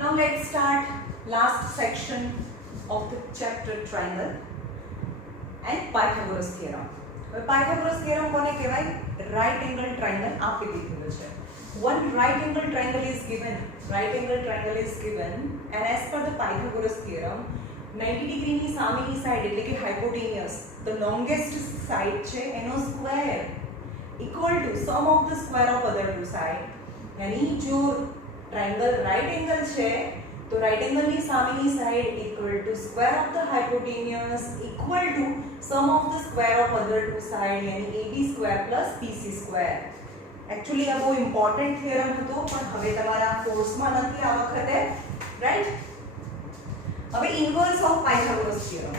Now let's start last section of the chapter triangle and Pythagoras theorem. હવે Pythagoras theorem કોને કહેવાય? Right angle triangle આપી દીધેલું છે. One right angle triangle is given. Right angle triangle is given, and as per the Pythagoras theorem, 90 degree ની સામેની side એટલે કે hypotenuse, the longest side છે એનો square equal to sum of the square of other two side. यानी जो triangle right angle છે तो राइट एंगल ની સામેની side equal to square of the hypotenuse equal to sum of the square of other two side यानी ab square plus bc square. Actually આ બહુ important theorem હતો પણ હવે તમારા કોર્સમાં નથી આ વખતે, રાઈટ? હવે inverse of Pythagoras theorem.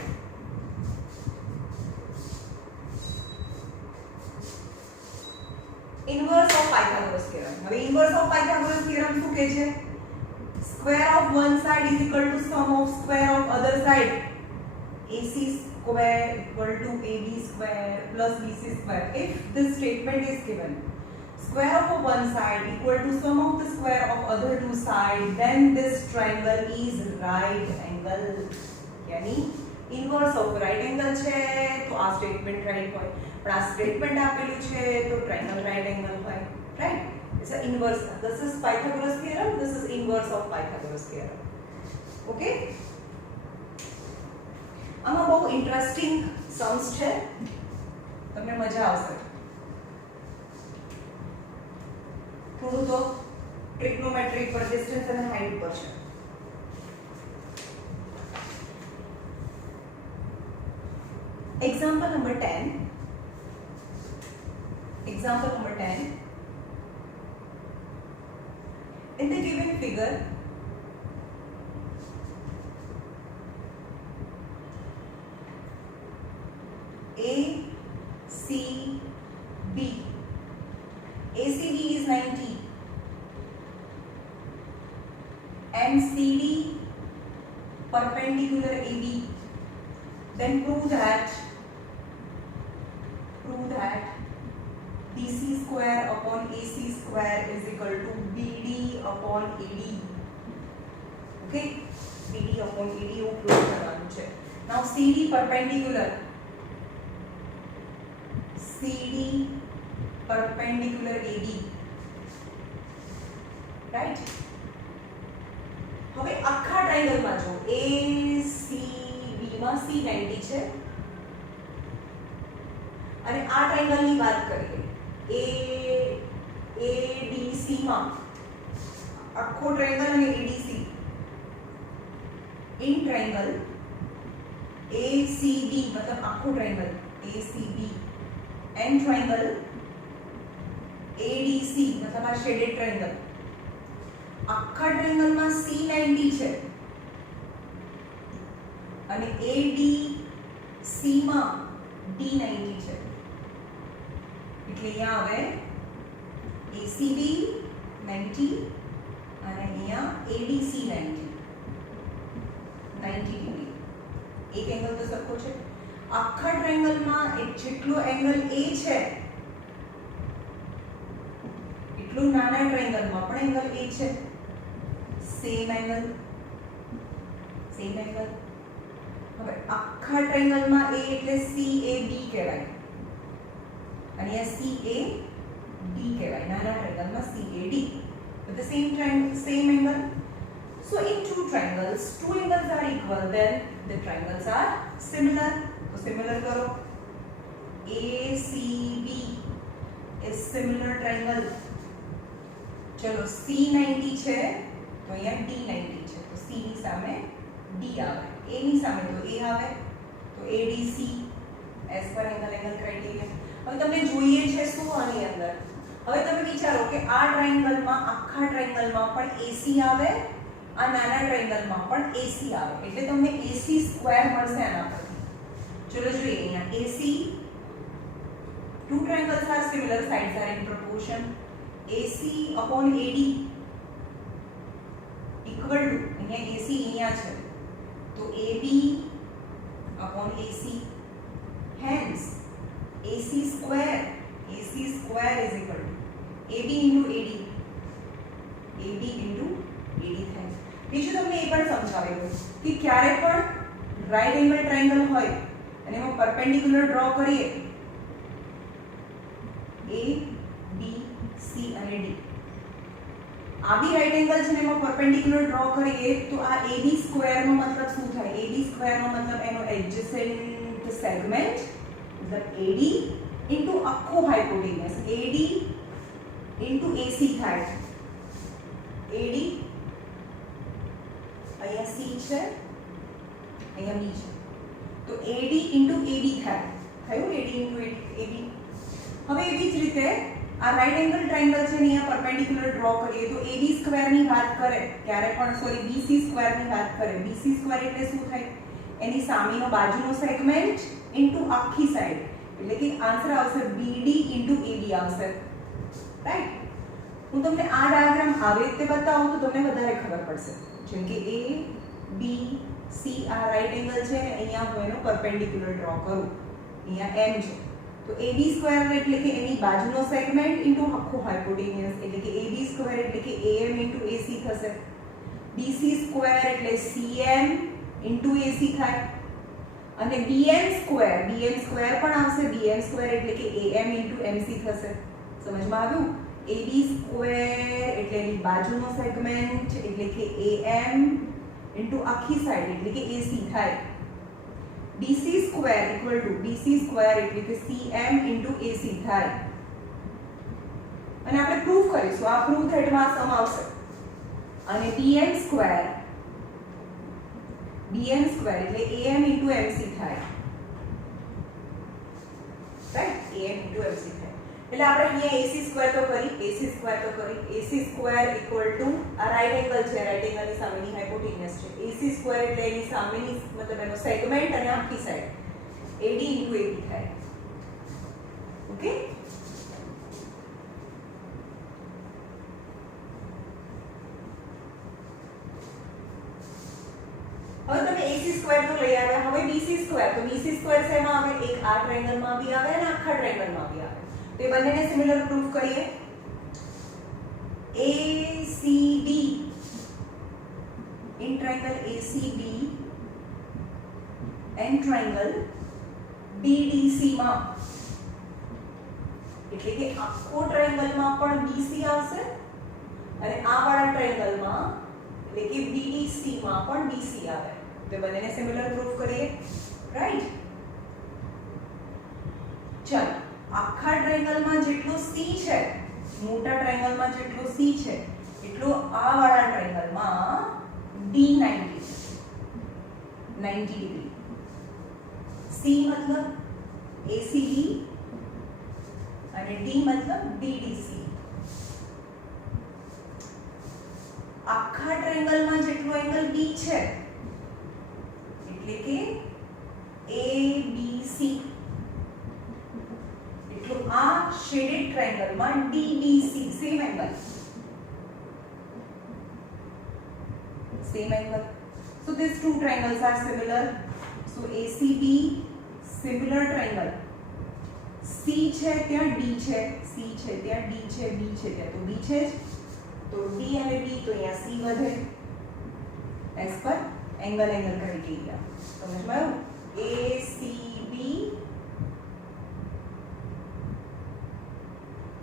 Inverse of Pythagoras theorem. હવે inverse of Pythagoras theorem શું કહે છે? Square of one side is equal to sum of square of other side. AC square equal to AB square plus BC square. If this statement is given, square of one side equal to sum of the square of other two side, then this triangle is right angle. यानी inverse of right angle છે તો આ statement right હોય, પણ આ statement આપેલું છે તો triangle right angle હોય, right? It's an inverse. This is Pythagoras theorem, this is inverse of Pythagoras theorem. Okay? આમાં બહુ ઇન્ટરેસ્ટિંગ sums છે, તમને મજા આવશે. થોડું તો ટ્રિગ્નોમેટ્રી પર ડિસ્ટન્સ અને હાઇટ પર છે. Example number 10. Example number 10. In the given figure, ACB. ACB is 90 and CD perpendicular AB. Then prove that BC square upon AC square is equal to BD upon AD. Okay, BD upon AD એવું prove કરવાનું છે. Now CD perpendicular AD, right? હવે આખા triangle માં જો ACB માં C90 છે અને આ ટ્રાયંગલ ની વાત કરીએ ADC માં આખો ટ્રાયંગલ અને ADC इन ट्रायंगल ACB मतलब आखो triangle ACB and triangle ADC मतलब आ शेडेड ट्रायंगल आखा ट्रायंगल માં C90 છે અને ADC માં D90 છે એટલે અહીંયા આવે ACB 90 અને અહીંયા ADC 90 ડિગ્રી. એક એંગલ તો સરખો છે. આખા ટ્રાયંગલ માં જેટલો એંગલ A છે એટલું નાના ટ્રાયંગલ માં પણ એંગલ A છે. Same angle. હવે આખા ટ્રાયંગલ માં A એટલે CAB કહેવાય અને આ CAD કહેવાય. નાના ટ્રાયંગલ માં CAD with the same angle. So in two angles are equal, then the triangles are similar. So similar करो. ACB is similar triangle. चलो C90 છે તો અહીંયા D90 છે તો C ની સામે D આવે, A ની સામે તો A આવે તો ADC as per angle criteria. હવે તમને જોઈએ છે શું આની અંદર. હવે તમે વિચારો કે આ ટ્રાયંગલ માં આખા ટ્રાયંગલ માં પણ AC આવે, આ નાના ટ્રાયંગલ માં પણ AC આવે એટલે તમને AC સ્ક્વેર મળશે આના પરથી. ચલો જોઈએ અહીંયા AC, two triangles are similar, sides are in proportion. AC upon AD equal to અહીંયા AC અહીંયા છે તો AB upon AC, hence AC square is equal to AB into AD, AB into AD થાય. બીજું તમને એ પણ સમજાવેલું કે ક્યારે પણ રાઈટ એંગલ ટ્રાયેંગલ હોય અને એમાં પરપેન્ડિક્યુલર ડ્રો કરીએ A B C અને D આ બી રાઈટ એંગલ છે ને એમાં પરપેન્ડિક્યુલર ડ્રો કરીએ તો આ AB સ્ક્વેર નો મતલબ શું થાય? AB સ્ક્વેર નો મતલબ એનો એડજસન્ટ સેગમેન્ટ મતલબ AD ઇન્ટુ આખો હાઇપોટેન્યુસ AD ઇન્ટુ AC થાય. AD અહીંયા C છે અહીંયા B છે તો AD ઇન્ટુ AB થાય. થયું? AD into AB. હવે એવી જ રીતે આ રાઈટ એંગલ ટ્રાયેંગલ છે ને અહીંયા પરપેન્ડિક્યુલર ડ્રો કરીએ તો AB સ્ક્વેર ની વાત કરે ત્યારે પણ સોરી BC સ્ક્વેર ની વાત કરે. BC સ્ક્વેર એટલે શું થાય? એની સામેનો બાજુનો સેગમેન્ટ ઇન્ટુ આખી સાઈડ એટલે કે આન્સર આવશે BD ઇન્ટુ AB આવશે. રાઈટ? હું તમને આ ડાયાગ્રામ આવી રીતે બતાવું તો તમને વધારે ખબર પડશે. જેમ કે A B C આ રાઈટ એંગલ છે ને અહીંયા હું એનો પરપેન્ડિક્યુલર ડ્રો કરું. અહીંયા M છે તો AB સ્ક્વેર એટલે કે એની બાજુનો સેગમેન્ટ ઇન્ટુ આખો હાઇપોટેન્યુસ એટલે કે AB સ્ક્વેર એટલે કે AM ઇન્ટુ AC થશે. BC સ્ક્વેર એટલે CM ઇન્ટુ AC થાય અને BM સ્ક્વેર પણ આવશે. BM સ્ક્વેર એટલે કે AM ઇન્ટુ MC થશે. સમજમાં આવ્યું? AB સ્ક્વેર એટલે એની બાજુનો સેગમેન્ટ એટલે કે AM ઇન્ટુ આખી સાઈડ એટલે કે AC થાય. BC સ્ક્વેર એટલે કે CM ઇન્ટુ AC થાય. અને આપણે પ્રૂફ કરીશું. આ પ્રૂફ થેટમાં સમ આવશે. અને BM સ્ક્વેર એટલે AM ઇન્ટુ MC થાય. રાઈટ? AM ઇન્ટુ MC થાય. એટલે આપણે અહીંયા AC સ્ક્વેર તો કરી. AC સ્ક્વેર ઇક્વલ ટુ આ રાઈટ એંગલ છે. રાઈટ એંગલની સામેની હાઇપોટેન્યુસ છે. AC સ્ક્વેર એટલે એની સામેની મતલબ એનો સેગમેન્ટ અને આખી સાઈડ AD ઇન્ટુ AB થાય. ઓકે? હવે તમે AC સ્ક્વેર તો લઈ આવ્યા. હવે BC સ્ક્વેર તો BC સ્ક્વેર શેમાં આવે? એક આ ટ્રાયેંગલમાં બી આવે અને આખા ટ્રાયેંગલમાં બી આવે. તો એ બંનેને સિમિલર પ્રૂફ કરીએ. ACB in triangle ACB and triangle BDC માં એટલે કે આખો ટ્રાયેંગલમાં પણ BC આવશે અને આ વાળા ટ્રાયેંગલમાં એટલે કે BDC માં પણ BC આવે. તો બંનેને સિમિલર પ્રૂફ કરીએ. રાઈટ? ચાલો આખા ટ્રાયેંગલમાં જેટલો C છે મોટા ટ્રાયેંગલમાં જેટલો C છે એટલો આ વાળા ટ્રાયેંગલમાં D90 ડિગ્રી. C મતલબ ACB અને D મતલબ BDC. આખા ટ્રાયેંગલમાં જેટલો એંગલ B છે એટલે કે ABC એટલો આ શેડેડ ટ્રાયેંગલમાં DBC same angle. So these two triangles are similar. So ACB similar triangle. C છે ત્યાં D છે, C છે ત્યાં D છે, B છે ત્યાં તો B છે જ. તો D અને B તો અહીંયા C વધે as per angle criteria. સમજમાં આવ્યું? ACB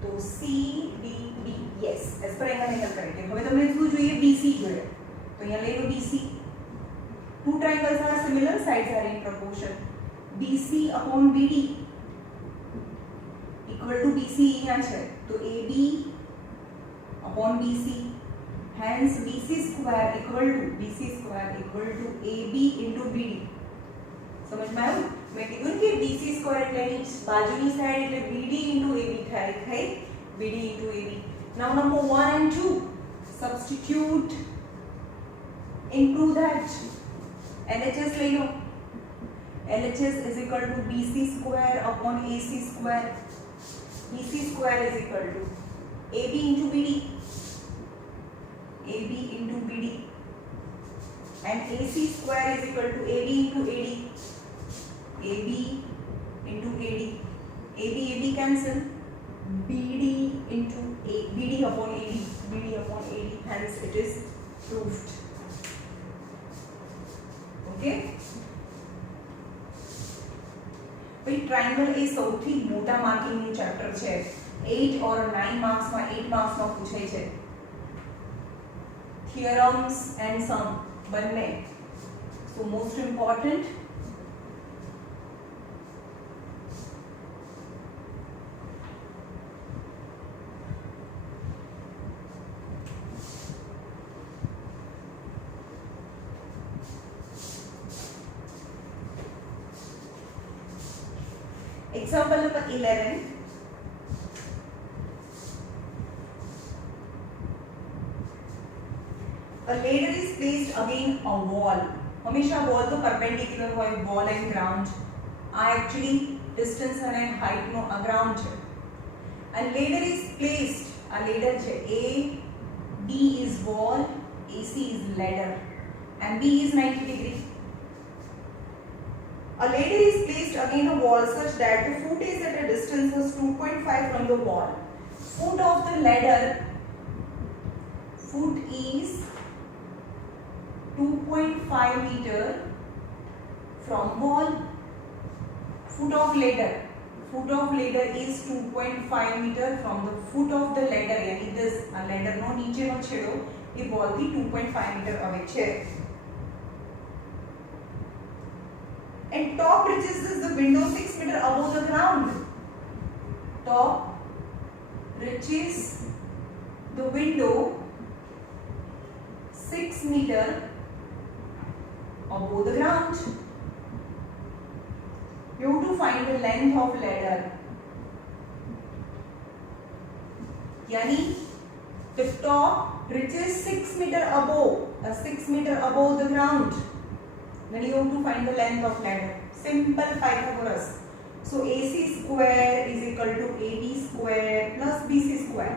તો CDB yes as per angle criteria. હવે તમને શું જોઈએ? BC જોઈએ. તો અહીંયા લઈ લો BC. Two triangles are similar, sides are in proportion. BC upon BD equal to BC અહીંયા છે તો AB upon BC. Hence BC square equal to AB into BD. સમજમાં આવ્યું? મેં કીધું કે BC square એટલે એની બાજુની સાઈડ એટલે BD into AB થાય. BD into AB. Now number 1 and 2 substitute into that. LHS લઈ લો. LHS is equal to BC square upon AC square. BC square is equal to AB into BD. AB into BD. And AC square is equal to AB into AD. AB into AD. AB cancel. BD into BD upon AD. Hence it is proved. ભાઈ triangle એ સૌથી મોટા માર્કિંગનું chapter છે 8 ઓર 9 માર્ક્સમાં 8 માર્ક્સમાં પૂછાય છે થિયરમ્સ and સમ બંને સો most important Example number 11. A ladder is placed against a wall. हमेशा wall तो perpendicular होय wall and ground. आ actually distance અને height નો આ ground છે. And ladder is placed. A ladder છે A, B is wall, AC is ladder, and B is 90 degree. A ladder is placed against a wall such that the foot is at a distance of 2.5 from the wall. Foot of the ladder, foot is 2.5 meter from wall. Foot of ladder is 2.5 meter from the foot of the ladder. यानी this a ladder no नीचे no छेड़ो ये wall थी 2.5 meter away छे. And top reaches the window 6 meter above the ground. Top reaches the window 6 meter above the ground. You have to find the length of ladder. Yani the top reaches 6 meter above, 6 meter above the ground. Then you have to find the length of ladder. Simple Pythagoras. So AC square is equal to AB square plus BC square.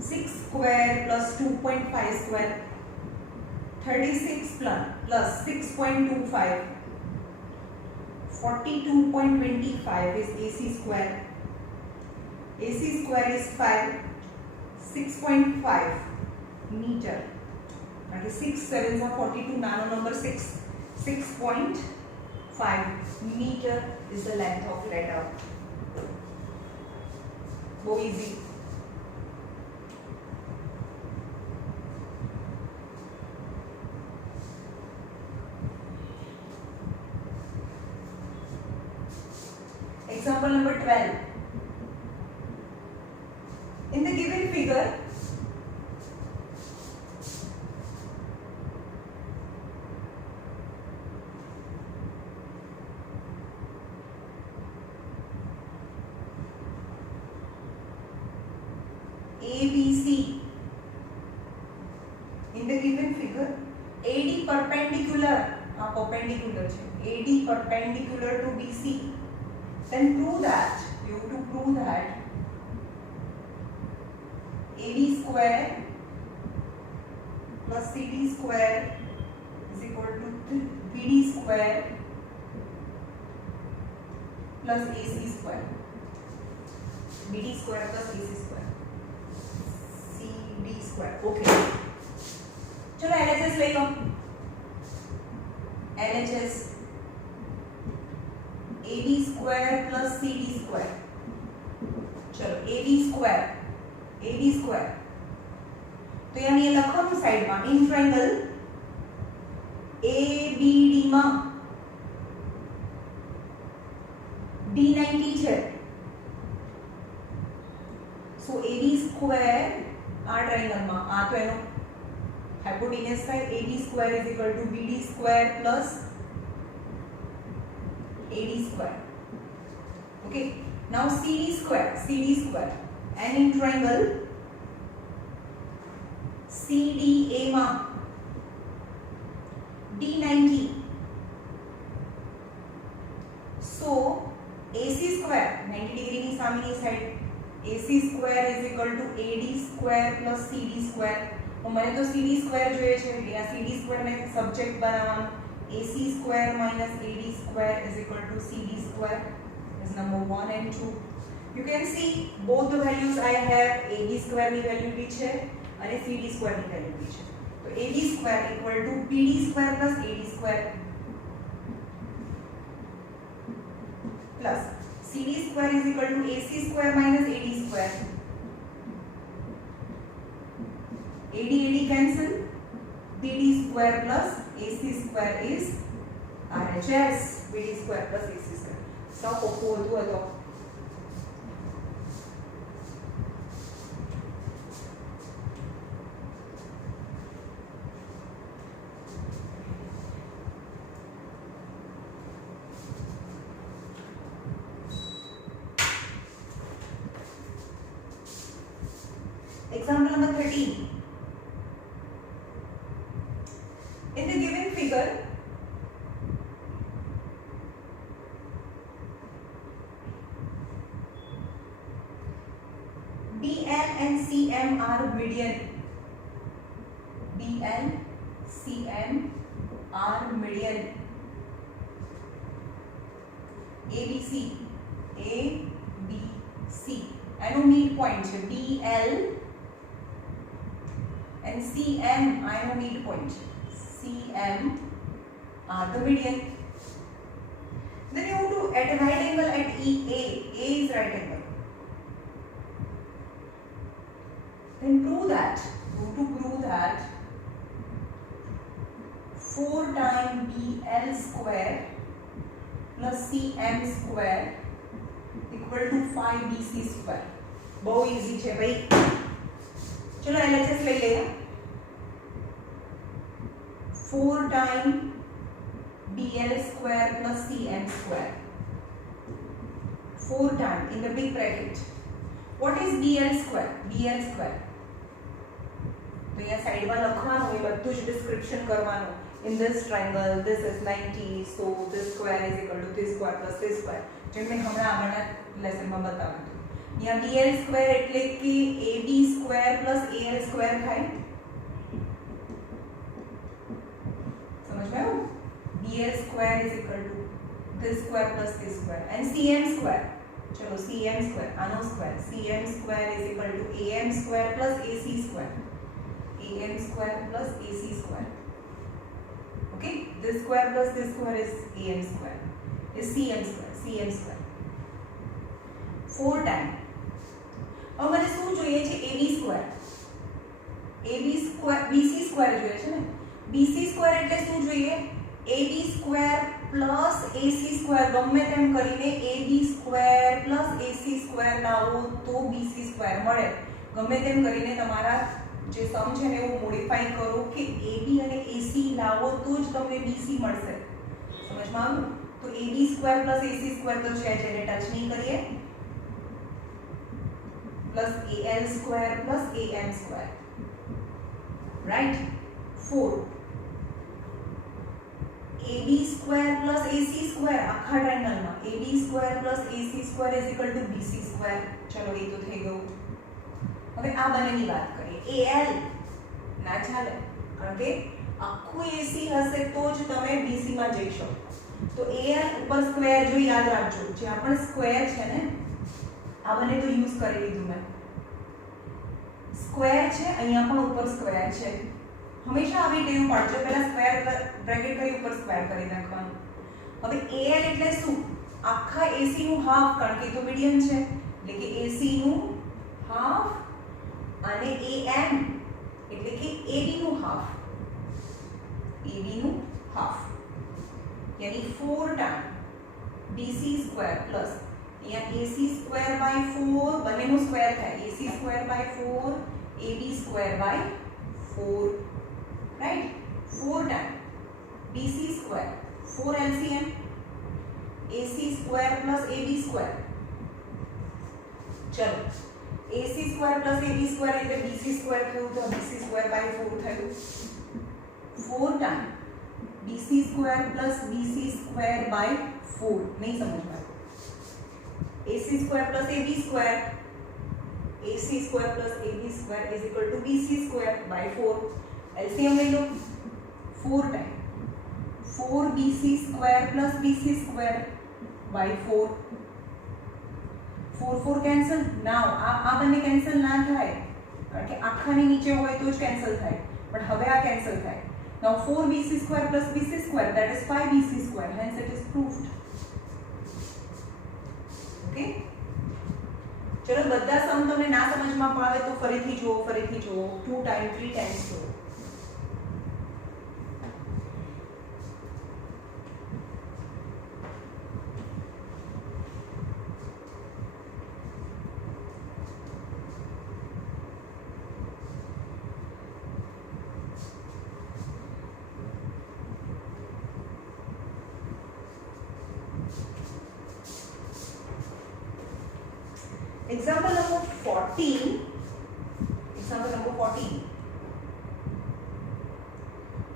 6 square plus 2.5 square. 36 plus 6.25. 42.25 is AC square. AC square is 5. 6.5 meter. That is 6 7s are 42, nano number 6. 6.5 meter is the length of ladder. Go easy. Example number 12. In the given figure, ABC. In the given figure, AD perpendicular, perpendicular છે. AD perpendicular to BC. Then prove that. You have to prove that AD square plus CD square is equal to BD square plus AC square. BD square plus AC square. CD square. Okay. चलो LHS ले लो. LHS AD square plus CD square. चलो AD square. तो यानी ये लखो side में in triangle ABD में D90 છે. So AD square આ ટ્રાયંગલ માં આ તો એનો હાઇપોટેન્યુસ થાય. AD square is equal to BD square plus AD square. Okay. Now CD square. And in triangle CDA માં D90. So AC square 90 degree ની સામેની side AC square is equal to AD square plus CD square. તો મને તો CD square જોઈએ છે એટલે આ CD square ને સબ્જેક્ટ બનાવવાનું. AC square minus AD square is equal to CD square is number 1 and 2. You can see both the values I have. AD square ની value બી છે અને CD square ની value બી છે. તો AD square equal to BD square plus AD square. plus CD square is equal to AC square minus AD square. AD cancel. BD square plus AC square is RHS. BD square plus AC square. Stop ઓખું હતો. Example number 13. In the given figure, BL and CM are median. BL, CM are median. ABC, ABC. એનો midpoint છે BL and CM આનો midpoint છે. CM are the median. Then you want to at a right angle at EA. A is right angle. Then prove that. You want to prove that 4 times BL square plus CM square equal to 5 BC square. बहुत easy है भाई. चलो LHS ले लेगा. 4 times BL square plus CM square. 4 times in the big bracket. What is BL square? BL square. तो यहाँ side में लखवानो है બધું જ description करवानो. In this triangle, this is 90, so this square is equal to this square plus this square. जो मैं हमारा आमना lesson में बताऊँ तो यहाँ BL square એટલે કે AB square plus AL square થાય. समझ में आयो? BL square is equal to this square plus this square and CM square. चलो CM square, आनो square. CM square is equal to AM square plus AC square. AM square plus AC square. Okay, this square plus this square is AM square. Is CM square. CM square. 4 times. अब मैंने શું જોઈએ છે AB square. AB square BC square જોઈએ છે ને. BC square એટલે શું જોઈએ? AB square plus AC square ગમે તેમ કરીને AB square plus AC square લાવો તો BC square મળે. ગમે તેમ કરીને તમારા જે સમ છે ને એવું મોડિફાઈ કરો કે AB અને AC લાવો તો જ તમને BC મળશે. સમજમાં આવ્યું? તો AB square plus AC square તો છે જ એને ટચ નહીં કરીએ. plus AL square plus AM square, right? 4 AB square plus AC square આખા ટ્રાયંગલ માં AB square plus AC square is equal to BC square. ચલો એ તો થઈ ગયું. હવે આ બંનેની વાત કરીએ. AL ના ચાલે કારણ કે આખું AC હશે તો જ તમે BC માં જઈ શકો. તો AL ઉપર સ્ક્વેર જો યાદ રાખજો જે આપણે સ્ક્વેર છે ને આ બંને તો યુઝ કરી લીધું મેં. સ્ક્વેર છે અહીંયા પણ ઉપર સ્ક્વેર છે. હંમેશા આવી ટેવ પાડજો પહેલા સ્ક્વેર બ્રેકેટ કરી ઉપર સ્ક્વેર કરી નાખવાનું. હવે AL એટલે શું? આખા AC નું હાફ કારણ કે તો મીડિયમ છે એટલે કે AC નું હાફ અને AM એટલે કે AB નું હાફ. AB નું હાફ यानी 4 टाइम BC स्क्वायर प्लस यहाँ AC स्क्वायर बाय 4 બંનેનો સ્ક્વેર થાય AC square by 4 AB square by 4 right 4 time BC square 4 LCM AC square plus AB square. चलो AC square plus AB square એટલે BC square થયું તો BC square by 4 થયું. 4 time BC square plus BC square by 4 नहीं समझ में AC square plus AB square AC square plus AB square is equal to BC square by 4. LCM ले लो 4 time 4 BC square plus BC square by 4. 4 4 cancel. now આ બંને cancel ના થાય કારણ કે આખાની નીચે હોય તો જ cancel થાય પણ હવે આ cancel થાય. Now 4 BC square plus BC square, that is 5 BC square, hence it is proved. બધા સમ તમને ના સમજમાં પાવે તો ફરીથી જુઓ 2 ટાઈમ 3 ટાઈમ્સ જુઓ. Example number 14. Example number 14.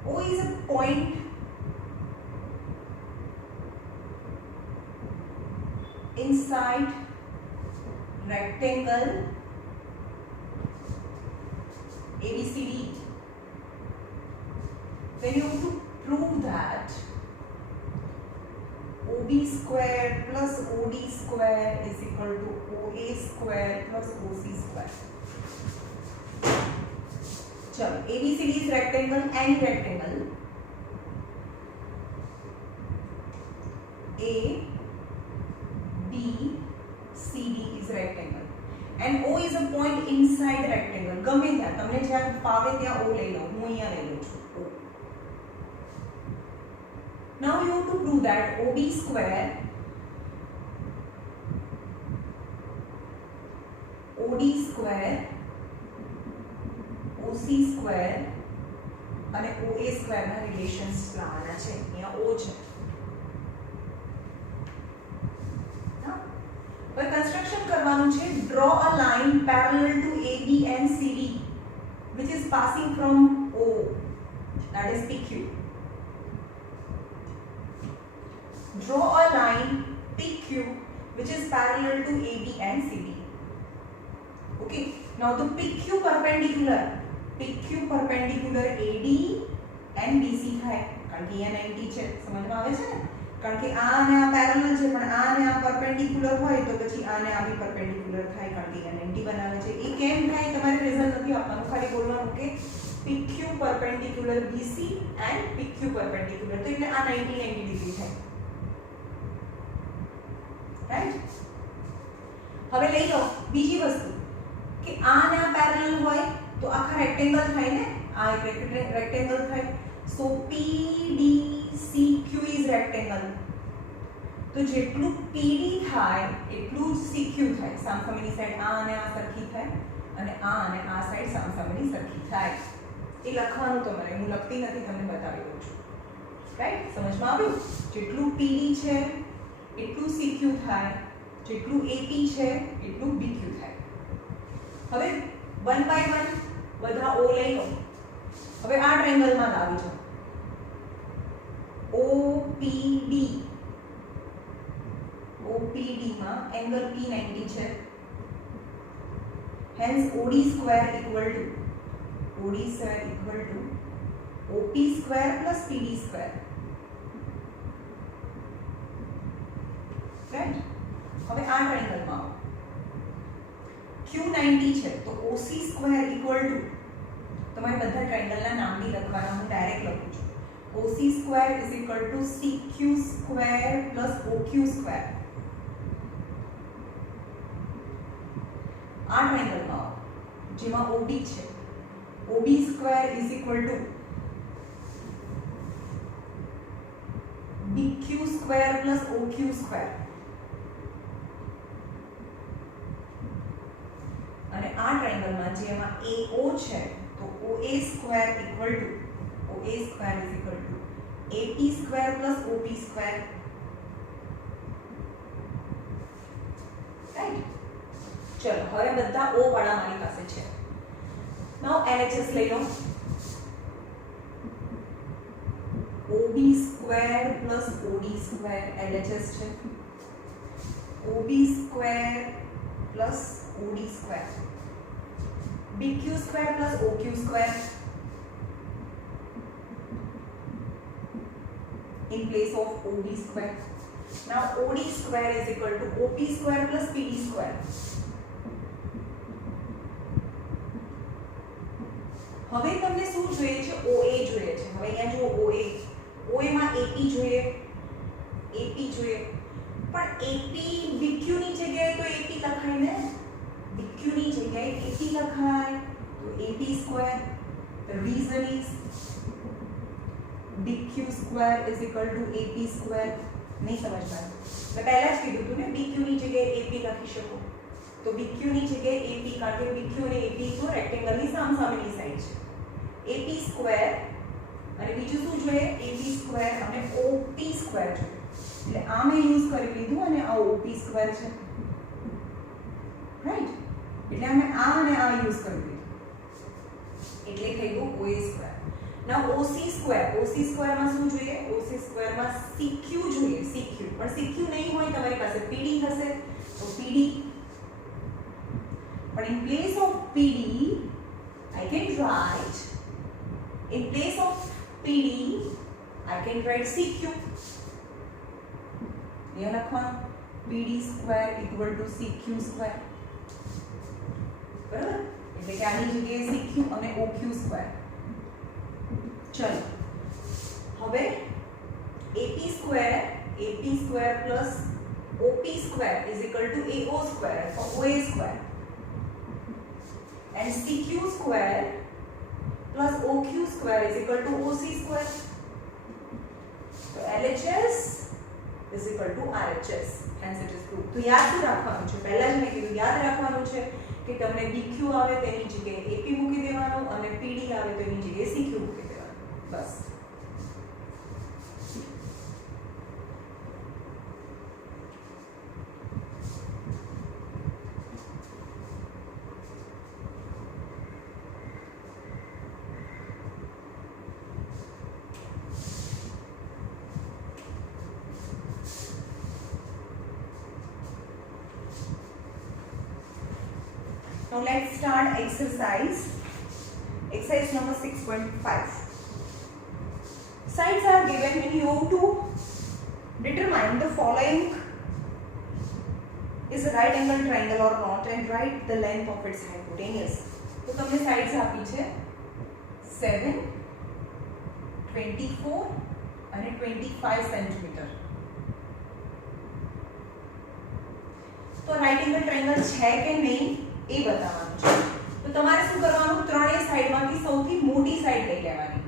O is a point inside rectangle ABCD. Then you have to prove that OB square plus OD square is equal to OA square plus OC square. चलो ABCD is rectangle, any rectangle. A, B, CD is rectangle. And O is a point inside rectangle. ગમે ત્યાં તમને જ્યાં ફાવે ત્યાં O લઈ લો. હું અહીંયા લઈ લઉં છું. O. Now you have to prove that OB square, OD square, OC square અને OA square ના રિલેશન્સ લાવવાના છે. અહીંયા O છે. હવે કન્સ્ટ્રક્શન કરવાનું છે. Draw a line parallel to AB and CD which is passing from O, that is PQ. Draw a line PQ which is parallel to AB and CD. Okay, now the PQ perpendicular AD and BC થાય કારણ કે અહીંયા 90 છે. સમજમાં આવે છે ને? કારણ કે આ અને આ પેરેલલ છે પણ આ અને આ પરપેન્ડિક્યુલર હોય તો પછી આને આ બી પરપેન્ડિક્યુલર થાય કારણ કે અહીંયા 90 બનાવે છે. એ કેમ થાય તમારે રીઝન નથી આપવાનું, ખાલી બોલવાનું કે PQ perpendicular BC and PQ perpendicular, તો એટલે આ 90 ડિગ્રી થાય. રાઈટ. હવે લઈ લો બીજી વસ્તુ કે આ ને આ પેરેલલ હોય તો આખા રેક્ટેંગલ થાય ને, આ એક રેક્ટેંગલ થાય. સો PDCQ ઇઝ રેક્ટેંગલ. તો જેટલું PD થાય એટલું જ CQ થાય. સામસામેની સાઈડ આ અને આ સરખી થાય અને આ અને આ સાઈડ સામસામેની સરખી થાય. એ લખવાનું તમારે, હું લખતી નથી, તમને બતાવી દઉં છું. રાઈટ, સમજમાં આવ્યું? જેટલું PD છે એટલું CQ થાય, જેટલું AP છે એટલું BQ થાય. હવે 1 by 1 બધા O લઈ લો. હવે આ ટ્રાયેંગલમાં લાવી જાઓ. OPD માં એંગલ P90 છે. Hence OD square equal to OP square plus PD square. Right? હવે આ ટ્રાયેંગલમાં આવો. Q90 છે તો OC square equal to, તમારે બધા ટ્રાયેંગલના નામ બી લખવાના, હું ડાયરેક્ટ લખું છું. OC square is equal to CQ square plus OQ square. આ ટ્રાયેંગલમાં આવો જેમાં OB છે. OB square is equal to BQ square plus OQ square. અને આ ટ્રાયેંગલમાં જેમાં AO છે તો OA square equal to AP square plus OP square. Right. ચલો હવે બધા O વાળા મારી પાસે છે. નાઉ LHS લઈ લો. OB square plus OD square LHS છે. OB square plus OD square. BQ square plus OQ square. In place of OB square. Now OD square is equal to OP square plus PD square. હવે તમને શું જોઈએ છે? OA જોઈએ છે. હવે અહીંયા જો OA માં AP જોઈએ, પણ AP BQ ની જગ્યાએ તો AP લખાય ને. DQ ની જગ્યાએ AP લખાય તો AP square. The reason is DQ square is equal to AP square. नहीं समझ पाए मैं पहला જ કીધું હતું ને BQ ની જગ્યાએ AP લખી શકો તો BQ ની જગ્યાએ AP કારણ કે BQ અને AP તો રેક્ટેંગલ ની સામસામેની સાઈડ છે AP સ્ક્વેર અને બીજું શું જોઈએ AP સ્ક્વેર અને OP સ્ક્વેર જોઈએ એટલે આ મેં યુઝ કરી લીધું અને આ OP સ્ક્વેર છે રાઈટ એટલે અમે આ અને આ યુઝ કરી લીધું એટલે થઈ ગયું OA square Now OC square માં શું જોઈએ OC square માં CQ જોઈએ CQ પણ CQ નહીં હોય તમારી પાસે PD હશે તો PD but in place of PD I can write in place of PD I can write CQ ये લખવાનું PD square equal to CQ square બરાબર એટલે કે આની જગ્યાએ CQ અને OQ square चलो હવે AP square plus OP square is equal to AO square or OA square and CQ square plus OQ square is equal to OC square so LHS is equal to RHS hence it is proved તો યાદ રાખવાનું છે પહેલા જ મેં કીધું યાદ રાખવાનું છે કે તમને DQ આવે તેની જગ્યાએ AP મૂકી દેવાનું અને PD આવે તેની જગ્યાએ CQ મૂકી દેવાનું बस Now let's start exercise number 6.5. Sides are given when you have to determine the following is a right angle triangle or not and write the length of its hypotenuse. तो તમને sides આપી છે 7, 24 અને 25 centimetre. તો right angle triangle છે કે નહીં એ બતાવવાનું છે. તો તમારે શું કરવાનું ત્રણેય સાઈડમાંથી સૌથી મોટી સાઈડ લઈ લેવાની.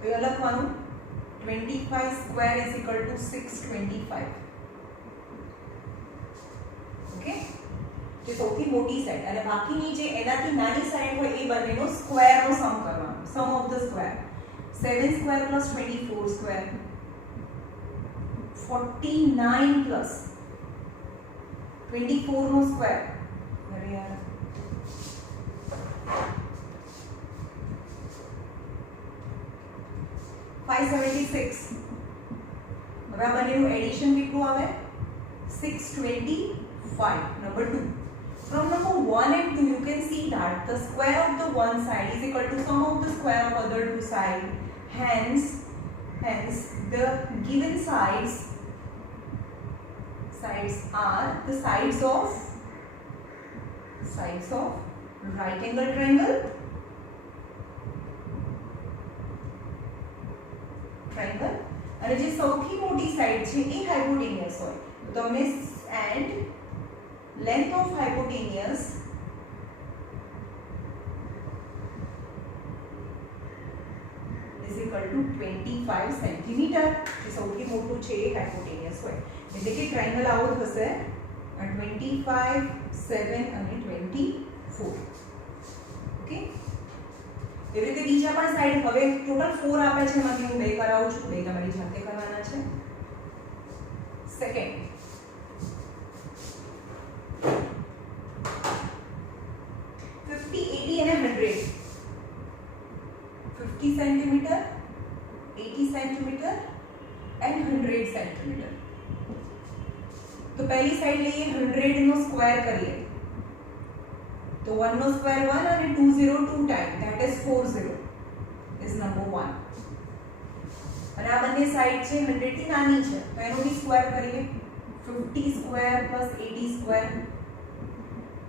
तो ये લખવાનું 25 square is equal to 625 okay જે સૌથી મોટી સાઈડ અને બાકીની જે એનાથી નાની સાઈડ હોય એ બંનેનો સ્ક્વેરનો સમ કરવાનો sum of the square 7 square plus 24 square 49 plus 24 નો સ્ક્વેર અરે યાર 576 હવે આ બંનેનું એડિશન કેટલું આવે 625 number 2 from number 1 and 2 you can see that the square of the one side is equal to sum of the square of other two side hence the given sides are the sides of right angle triangle અને જે સૌથી મોટી side છે એ હાઇપોટેનિયસ હોય તો તમને and length of hypotenuse is equal to 25 centimetre જે સૌથી મોટું છે એ હાઇપોટેનિયસ હોય એટલે કે ટ્રાયેંગલ આવો થશે 25 7 અને 24 ઓકે એવી રીતે બીજા પણ સાઈડ હવે ટોટલ 4 આપે છે એમાંથી હું બે કરાવું છું બે તમારી જાતે કરવાના છે સેકન્ડ 50 80 અને 100 50 સેન્ટીમીટર 80 સેન્ટીમીટર એન્ડ 100 સેન્ટીમીટર તો પહેલી સાઈડ લઈએ 100 નો સ્ક્વેર કરીએ तो 1 નો સ્ક્વેર 1 અને 20 2 time that is 40 is number 1 અને આ બંને સાઈડ છે 100 થી નાની છે તો એનો બી સ્ક્વેર કરીએ 50 સ્ક્વેર plus 80 સ્ક્વેર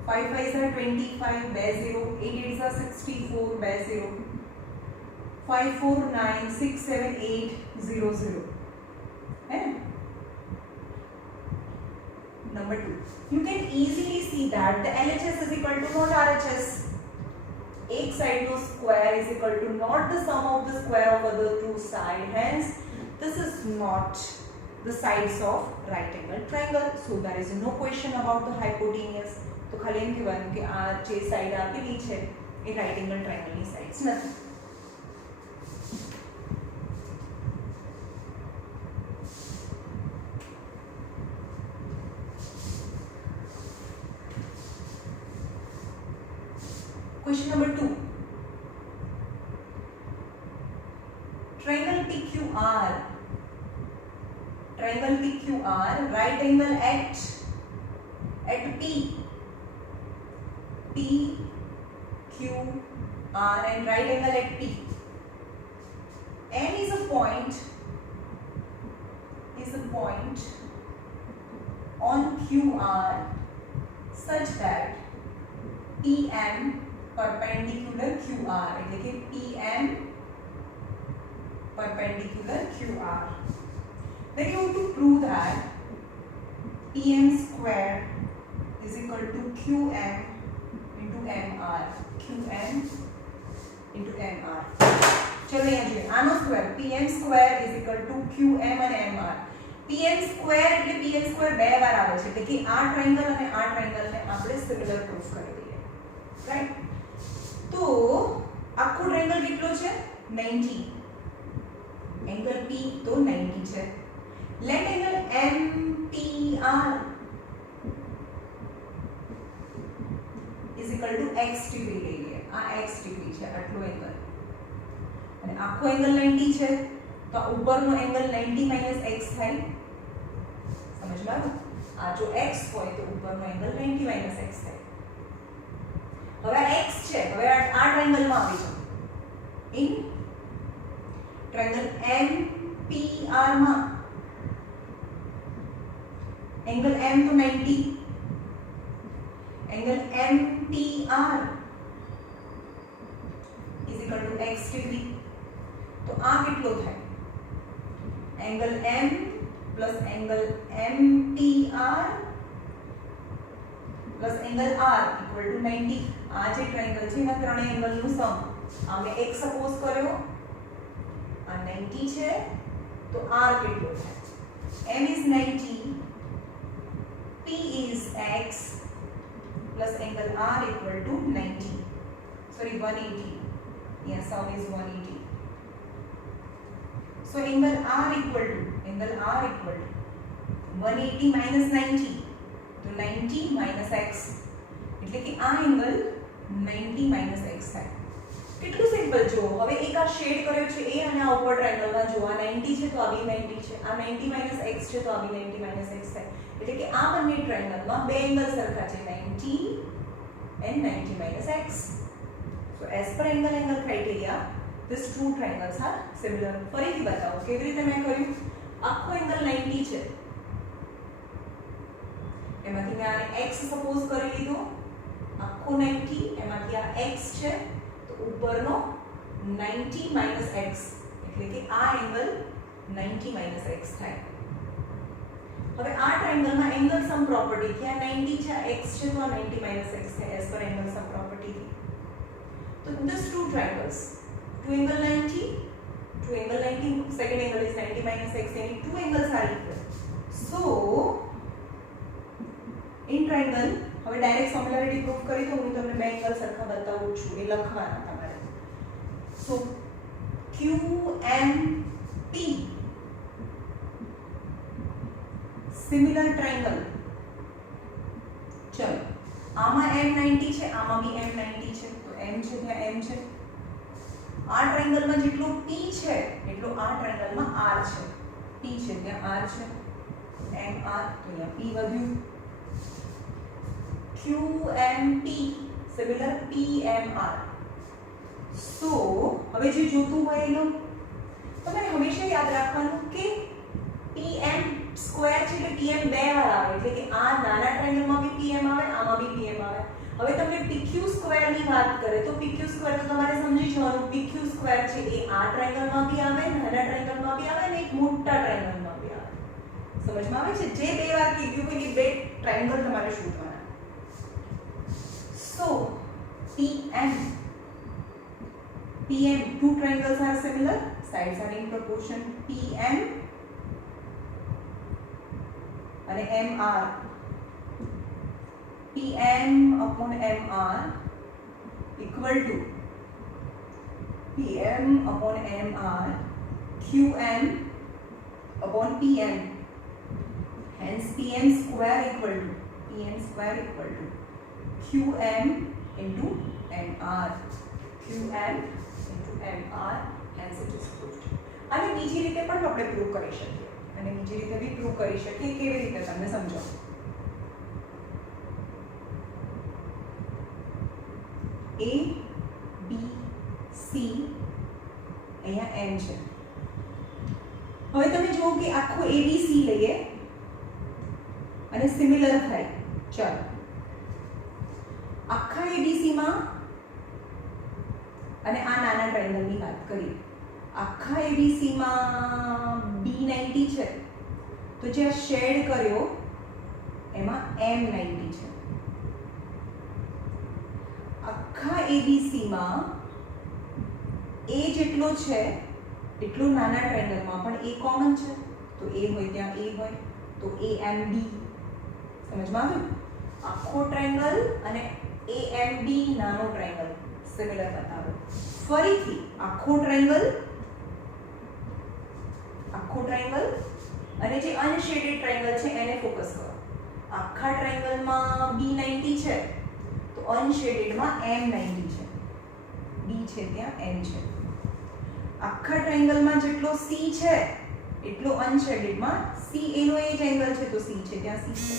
5 5 are 25 બે 0 8 8 are 64 બે 0 5 4 9 6 7 8 0 0 है number 2. You can easily see that the LHS is equal to not RHS. एक side no square is equal to not the sum of the square of other two sides. Hence, this is not the sides of right angle triangle. So there is no question about the hypotenuse. तो खाली એમ કહેવાનું કે આ જે side આપેલી છે એ right angle ટ્રાયેંગલની sides નથી. Question number 2. Triangle PQR. Triangle PQR, right angle at P. P, Q, R and right angle at P. N is a point on QR such that PM perpendicular QR. એટલે કે PM perpendicular QR. Then you have to prove that PM square is equal to QM into MR. QM into MR. चलो यहाँ જોઈએ આનો square PM square is equal to QM અને MR. PM square એટલે PM square બે વાર આવે છે એટલે કે આ ટ્રાયેંગલ અને આ ટ્રાયેંગલને આપણે સિમિલર પ્રૂફ કરી દઈએ. રાઈટ? તો આખો ટ્રાયેંગલ કેટલો છે 90. એંગલ P તો 90 છે. Let angle MPR is equal to x degree લઈએ. આ x degree છે આટલો એંગલ અને આખો એંગલ 90 છે તો ઉપરનો એંગલ 90 - x થાય. સમજમાં આવ્યું? આ જો x હોય તો ઉપરનો એંગલ 90 - x થાય. હવે આ x છે, હવે આ ટ્રાયેંગલમાં આવી જાઓ. ઇન ટ્રાયેંગલ MPR માં એંગલ M તો 90, angle MPR is equal to x degree. તો આ કેટલો થાય? Angle M plus angle MPR plus angle R equal to 90. આ જે ટ્રાયેંગલ છે એના ત્રણેય એંગલનું સમ. આ મેં x સપોઝ કર્યો, આ 90 છે તો R કેટલો થાય? M is 90, P is x plus angle R equal to 90. Sorry, 180. Yeah, sum is 180. So angle R equal to 180 minus 90. So 90 minus x. એટલે કે આ એંગલ 90 minus x થાય. કેટલું સિમ્પલ જો. હવે એક આ શેડ કર્યો છે એ અને આ ઉપર ટ્રાયેંગલમાં જો આ 90 છે તો આ બી 90 છે, આ 90 minus x છે તો આ બી 90 minus x થાય. એટલે કે આ બંને ટ્રાયેંગલમાં બે એંગલ સરખા છે 90 and 90 minus x. So as per angle criteria these two triangles are similar. ફરીથી બતાવો કેવી રીતે મેં કર્યું. આખો એંગલ 90 છે એમાંથી મેં આને x સપોઝ કરી લીધો, આખો 90 એમાંથી આ x છે તો ઉપરનો 90 minus x એટલે કે આ એંગલ 90 minus x થાય. હવે આ ટ્રાયેંગલમાં એંગલ સમ પ્રોપર્ટી થી આ 90 છે, x છે તો આ 90 minus x છે એઝ પર એંગલ સમ પ્રોપર્ટી થી. તો this two triangles, two angle 90, two angle 90, second angle is 90 minus x, and two angles are equal. So in triangle હવે ડાયરેક્ટ સિમિલારિટી પ્રૂફ કરી તો હું તમને બે એંગલ સરખા બતાવું છું એ લખવાના તમારે. So QMP similar triangle. ચલો આમાં M90 છે, આમાં બી M90 છે તો M છે ત્યાં M છે. આ ટ્રાયેંગલમાં જેટલો P છે એટલો આ ટ્રાયેંગલમાં R છે. P છે ત્યાં R છે, MR તો અહીંયા P વધ્યું. QMP similar PMR. So હવે જે જોતું હોય એનું તમારે હંમેશા યાદ રાખવાનું કે PM સ્ક્વેર છે એટલે PM બે વાર આવે એટલે કે આ નાના ટ્રાયેંગલમાં બી PM આવે, આમાં બી PM આવે. હવે તમને PQ સ્ક્વેર ની વાત કરે તો PQ સ્ક્વેર તો તમારે સમજી જવાનું PQ સ્ક્વેર છે એ આ ટ્રાયેંગલમાં બી આવે, નાના ટ્રાયેંગલમાં બી આવે અને એક મોટા ટ્રાયેંગલમાં બી આવે. સમજમાં આવે છે? જે બે વાર કીધું હોય એ બે ટ્રાયંગલ તમારે શોધવાના. So PM, two triangles are similar, sides are in proportion. PM અને MR, PM upon MR equal to PM upon MR QM upon PM. Hence PM square equal to QM into MR. QM into MR. Hence it is proved. અને બીજી રીતે પણ આપણે prove કરી શકીએ. અને બીજી રીતે બી પ્રૂવ કરી શકીએ. કેવી રીતે તમને સમજો. A B C અહીંયા M છે. હવે તમે જુઓ કે આખો ABC લઈએ અને સિમિલર થાય. ચાલો આખા ABC માં અને આ નાના ટ્રાયંગલની વાત કરીએ. આખા ABC માં B90 છે, તો જે શેડ કર્યો એમાં M90 છે. આખા ABC માં A જેટલો છે એટલો નાના ટ્રાયંગલમાં પણ A કોમન છે, તો A હોય ત્યાં A હોય, તો AMB. સમજમાં આવ્યું? આખો ટ્રાયંગલ અને AMB નાનો ટ્રાયંગલ સિમિલર બતાવો. ફરીથી આખો ટ્રાયંગલ અને જે અનશેડેડ ટ્રાયંગલ છે એને ફોકસ કરો. આખા ટ્રાયંગલમાં B90 છે, તો અનશેડેડમાં M90 છે. B છે ત્યાં M છે. આખા ટ્રાયંગલમાં જેટલો C છે એટલો અનશેડેડમાં C એનો એ જ એંગલ છે, તો C છે ત્યાં C છે.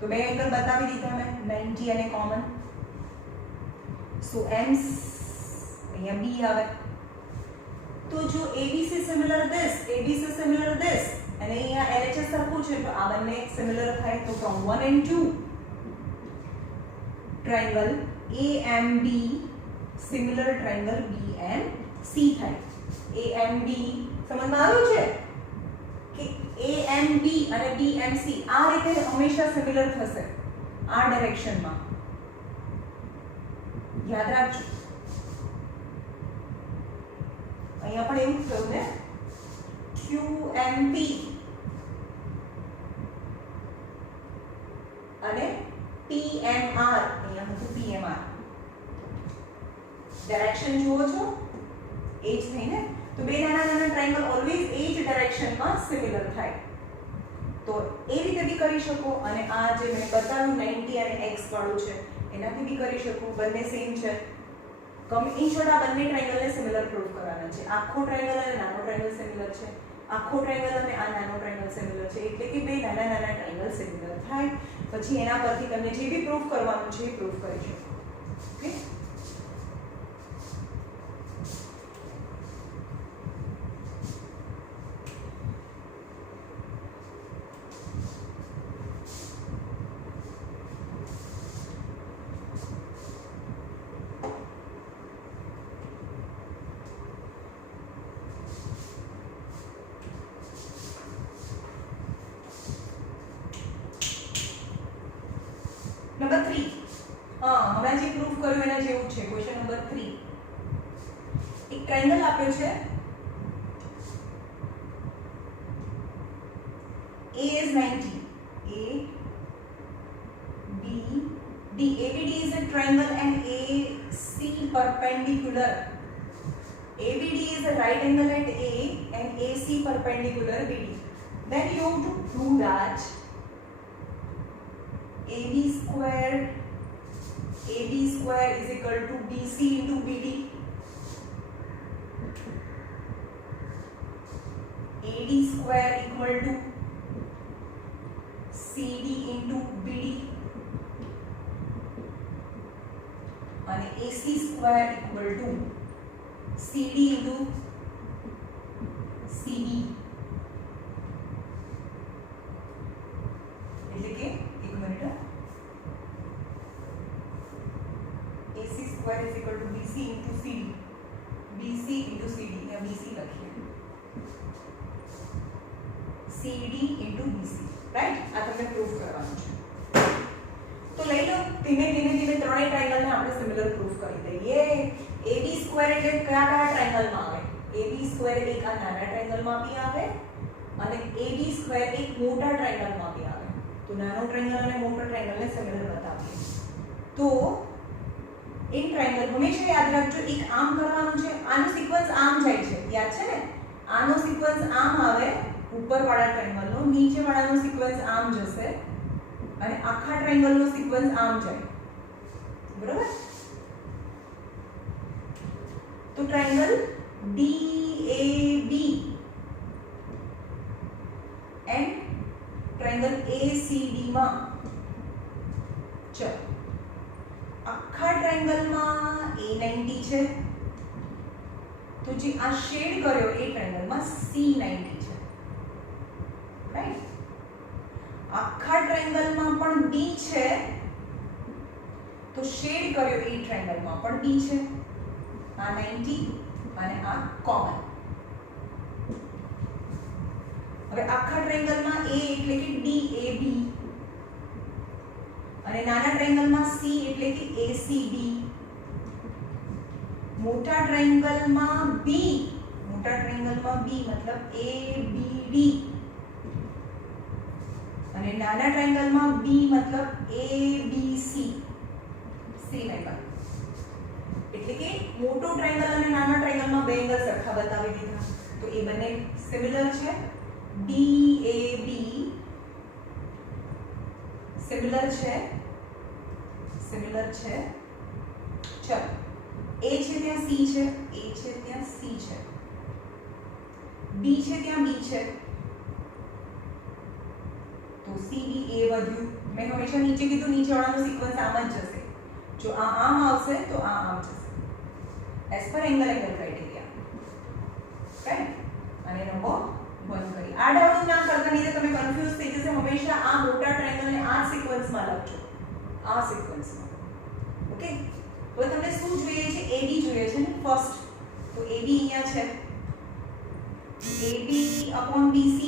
તો બે એંગલ બતાવી દીધા મેં, 90 અને કોમન. સો M અહીંયા B આવે. તો જો ABC સિમિલર this અને અહીંયા LHS સરખું છે, તો આ બંને સિમિલર થાય. તો from 1 and 2 triangle AMB similar triangle BNC થાય. AMB સમજમાં આવ્યું છે કે AMB અને BMC આ રીતે હંમેશા સિમિલર થશે આ ડાયરેક્શનમાં. યાદ રાખજો. અહીંયા પણ એવું થયું ને, QMP અને PMR. અહીંયા હતું PMR. ડાયરેક્શન જુઓ છો એ જ થઈ ને. તો બે નાના ટ્રાયંગલ ઓલવેઝ એ જ ડાયરેક્શનમાં સિમિલર થાય. તો એ રીતે બી કરી શકો. અને આ જે મેં બતાવ્યું 90 અને x વાળું છે એનાથી બી કરી શકો. બંને સેમ છે. ઇન શોર્ટ આ બંને ટ્રાયંગલને સિમિલર પ્રૂવ કરવાના છે. આખો ટ્રાયંગલ અને નાનો ટ્રાયંગલ સિમિલર છે. આખો ટ્રાયંગલ અને આ નાનો ટ્રાયંગલ સિમિલર છે. એટલે કે બે નાના ટ્રાયંગલ સિમિલર થાય. પછી એના પરથી તમને જે બી પ્રૂફ કરવાનું છે એ પ્રૂફ કરી શકો. ઓકે. નંબર 3. હમણાં જે પ્રૂફ કર્યું એના જેવું છે. Question number 3. એક ટ્રાયંગલ આપ્યો છે. A is 90. A B D. ABD is a triangle and AC perpendicular. ABD is a right angle at A and AC perpendicular BD. Then you have to prove that AB square is equal to BC into BD. AD square equal to CD into BD. And AC square equal to CD into CD. એટલે કે એક minute. AC square is equal to BC into CD. BC into CD. या BC લખીએ. CD into BC. Right? આ તમને તમને proof કરવાનું છે. તો લઈ લો ધીમે ધીમે ત્રણેય ટ્રાયેંગલને આપણે સિમિલર પ્રૂફ કરી દઈએ. AB સ્ક્વેર એટલે કયા ટ્રાયેંગલમાં આવે? AB સ્ક્વેર એક આ નાના ટ્રાયેંગલમાં બી આવે અને AB સ્ક્વેર એક મોટા ટ્રાયેંગલમાં બી આવે. તો નાનો ટ્રાયેંગલ અને મોટો ટ્રાયેંગલને સિમિલર બતાવીએ. તો એક ટ્રાયેંગલ હંમેશા યાદ રાખજો, એક આમ કરવાનું છે, આનો સિક્વન્સ આમ જાય છે, યાદ છે ને? આનો સિક્વન્સ આમ આવે ઉપરવાળા ટ્રાયેંગલનો, નીચેવાળાનો સિક્વન્સ આમ જશે અને આખા ટ્રાયેંગલનો સિક્વન્સ આમ જાય. બરાબર? તો triangle DAB and triangle ACD માં ચલો આખા ટ્રાયેંગલમાં A90 છે, તો જે આ શેડ કર્યો એ ટ્રાયેંગલમાં C90 છે. રાઈટ? આખા ટ્રાયેંગલમાં પણ B છે, તો શેડ કર્યો એ ટ્રાયેંગલમાં પણ B છે. આ 90 અને આ કોમન. હવે આખા ટ્રાયેંગલમાં A એટલે કે DAB અને નાના ટ્રાયેંગલમાં C એટલે કે ACD. મોટા ટ્રાયેંગલમાં B મતલબ ABD અને નાના ટ્રાયેંગલમાં B મતલબ ABC. સી એંગલ એટલે કે મોટો ટ્રાયેંગલ અને નાના ટ્રાયેંગલમાં બે એંગલ સરખા બતાવી દીધા, તો એ બંને સિમિલર છે. DAB સિમિલર છે. ચલો A છે ત્યાં C છે, A છે ત્યાં C છે, B છે ત્યાં B છે, તો CB A વધ્યું. મેં હંમેશા નીચે કીધું નીચેવાળાનો સિક્વન્સ આમ જ જશે. જો આ આમ આવશે તો આ આમ જશે as per angle criteria. Right? અને નંબર 1 કરી આડાવડું ના કરતા, નહીં તો તમે કન્ફ્યુઝ થઈ જશે. હંમેશા આ મોટા ટ્રાયેંગલને આ સિક્વન્સમાં લખજો, આ સિક્વન્સમાં. ઓકે? હવે તમને શું જોઈએ છે? AB જોઈએ છે ને ફર્સ્ટ. તો AB અહીંયા છે, AB/BC.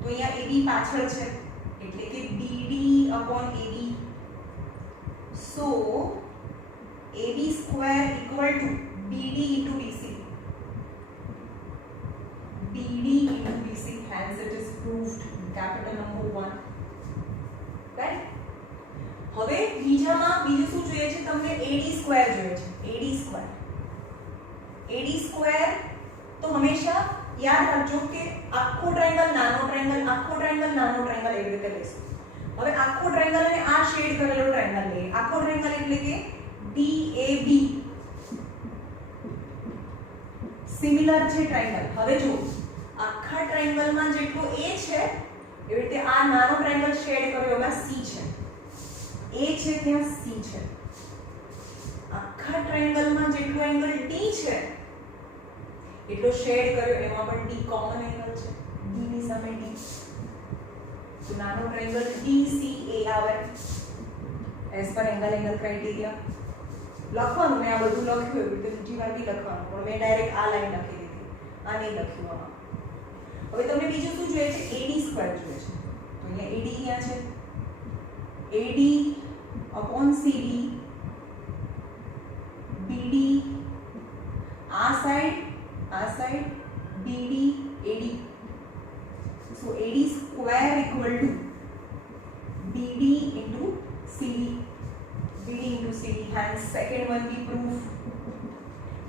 તો અહીંયા AB પાછળ છે એટલે કે BD/AB. So AB square equal to BD into BC. BD into BC, hence it is proved. Capital number 1. Right? હવે બીજું શું જોઈએ છે તમને? AD square જોઈએ છે. AD square તો હંમેશા યાદ રાખજો કે આખો ટ્રાયેંગલ નાનો ટ્રાયેંગલ, આખો ટ્રાયેંગલ નાનો ટ્રાયેંગલ એવી રીતે લેશું. હવે આખો ટ્રાયેંગલ અને આ શેડ કરેલો ટ્રાયેંગલ લઈએ. આખો ટ્રાયેંગલ એટલે કે DAB સિમિલર છે ટ્રાયેંગલ. હવે જો આખા ટ્રાયેંગલમાં જેટલો A છે એવી રીતે આ નાનો ટ્રાયેંગલ શેડ કર્યો એમાં C છે. A છે ત્યાં C છે. આખા ટ્રાયેંગલમાં જેટલો એંગલ D છે એટલો શેડ કર્યો એમાં પણ D કોમન એંગલ છે. D ની સામે D, તો નાનો ટ્રાયેંગલ DCA આવે એઝ પર એંગલ ક્રાઇટેરિયા. લખવાનું મેં આ બધું લખ્યું એવી રીતે બીજી વાર બી લખવાનું, પણ મેં ડાયરેક્ટ આ લાઈન લખી દીધી, આ નહીં લખ્યું આમાં. હવે તમને બીજું શું જોઈએ છે? AD સ્ક્વેર જોઈએ છે. તો અહીંયા AD ક્યાં છે? AD/CD, BD આ side BD AD. So AD square equal to BD into CD. BD into CD, hence second one be proof.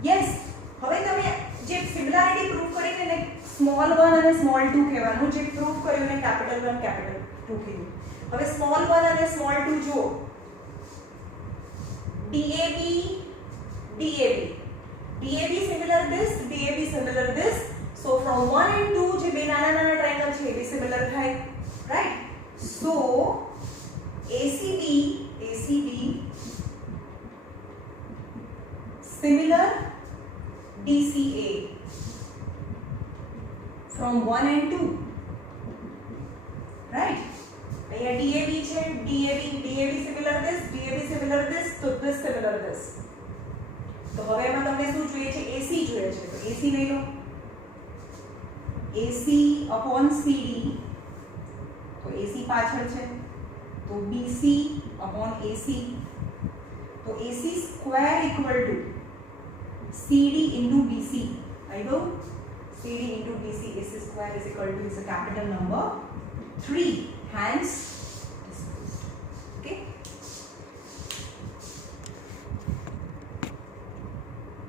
Yes. હવે તમે જે સિમિલારિટી પ્રૂફ કરીને ને સ્મોલ 1 અને સ્મોલ 2 કહેવાનું, જે પ્રૂફ કર્યું ને કેપિટલ 1 કેપિટલ 2 કીધું. હવે સ્મોલ 1 અને સ્મોલ 2 જો DAB similar this, DAB similar this. So from 1 and 2 જે બે નાના ટ્રાયેંગલ છે એ બી સિમિલર થાય. Right? So ACB similar DCA from 1 and 2. Right? અહીંયા DAB છે, DAB similar this, તો this similar this. તો હવે એમાં તમને શું જોઈએ છે? AC જોઈએ છે. તો AC લઈ લો. AC/CD. તો તો AC પાછળ છે તો BC upon AC, તો AC square equal to CD into BC. I go CD into BC, AC square is equal to is a capital number 3. Hence